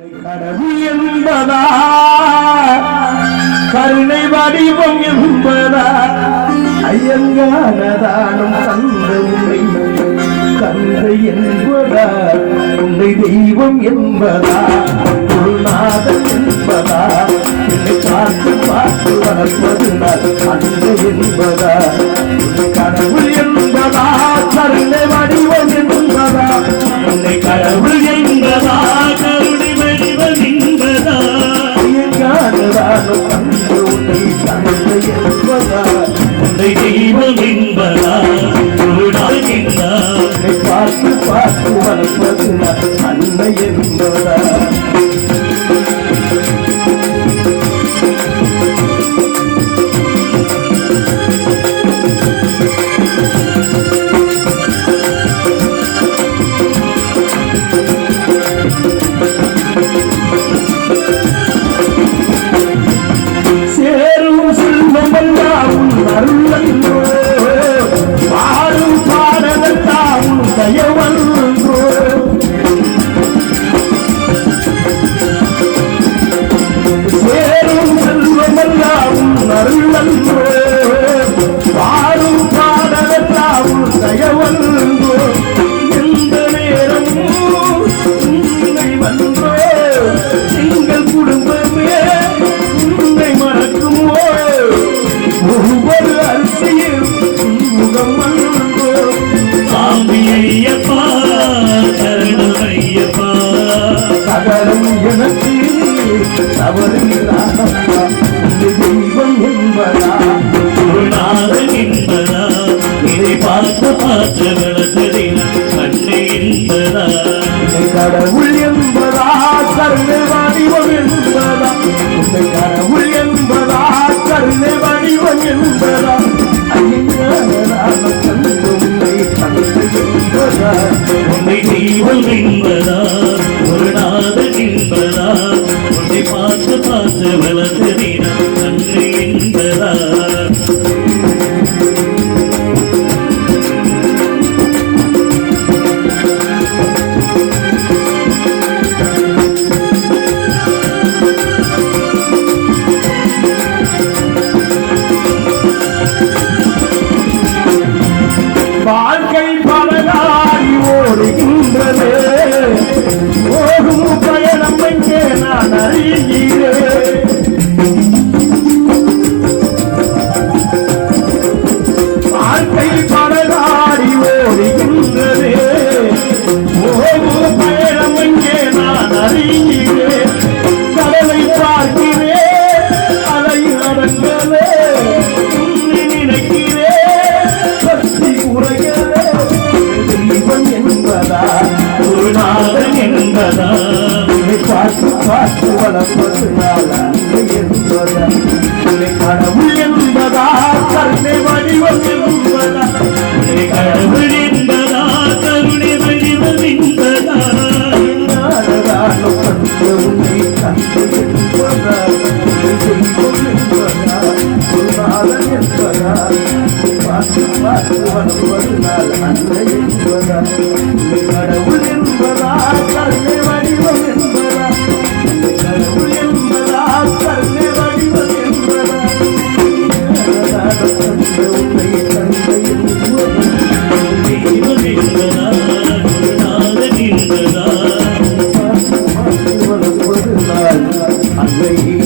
கடவுள் என்பதா கருணை வடிவம் என்பதா ஐயங்கானதானும் தந்தை உன்னை தந்தை என்பதா உன்னை தெய்வம் என்பதா குருநாதன் என்பதா என்னை பார்த்து பார்த்து வளர்ப்பதுனால் அன்பு என்பதா கடவுள் என்பதா கருணை வடிவம் என்பதா உன்னை கடவுள் என்பதா பார்த்து பார்த்து வளர்ப்பது அன்னை என்பதா சேரும் செல்வம் எல்லாம் அருள் வாழும் பாடலாம் தயவல்கோ எந்த நேரமும் உன்னை வந்தோ எங்கள் குடும்பமே உன்னை மறக்குமோ ஒவ்வொரு அரிசியும் முகம் வந்தோ சாமி ஐயப்பா சரணம் ஐயப்பா சகலம் எனக்கு தவறுகிறானப்பா தெய்வம் என்பதா குருநாதன் என்பதா இதை பார்த்து பார்த்து வளர்த்ததின் அன்னை என்பதா கடவுள் என்பதா கருணை வடிவம் என்பதா உன்னை கடவுள் என்பதா கருணை வடிவம் என்பதா உன்னை தெய்வம் என்பதா குருநாதன் என்பதா உன்னை பார்த்து பார்த்து வளர்த்ததின் அன்னை என்பதா வாழ்க்கை பலகாரி ஓடுகின்றது போகும் பயணம் எங்கே நான் அறிகிறேன் வாழ்க்கை பலகாரி ஓடுகின்றது போகும் பயணம் எங்கே நான் அறிகிறேன் கடலை பார்க்கிறேன் அலை நடந்ததே உன்னை நினைக்கிறேன் பற்றி உரையதே தெய்வம் என்பதா குருநாதன் என்பதா பார்த்து பார்த்து வளர்ப்பதுனால் அன்பு என்பதா கடவுள் என்பதா கருணை வடிவம் என்பதா கடவுள் என்பதா கருணை வடிவம் என்பதா உன்னை தந்தை என்பதா தெய்வம் என்பதா குருநாதன் என்பதா பார்த்து பார்த்து வளர்ப்பதுனால் அன்பு என்பதா கடவுள் என்பதா கருணை வடிவம் என்பதா கடவுள் என்பதா கருணை வடிவம் என்பதா உன்னை தந்தை தெய்வம் என்பதா குருநாதன் என்பதா பார்த்து பார்த்து வளர்ப்பதுனால் அன்னை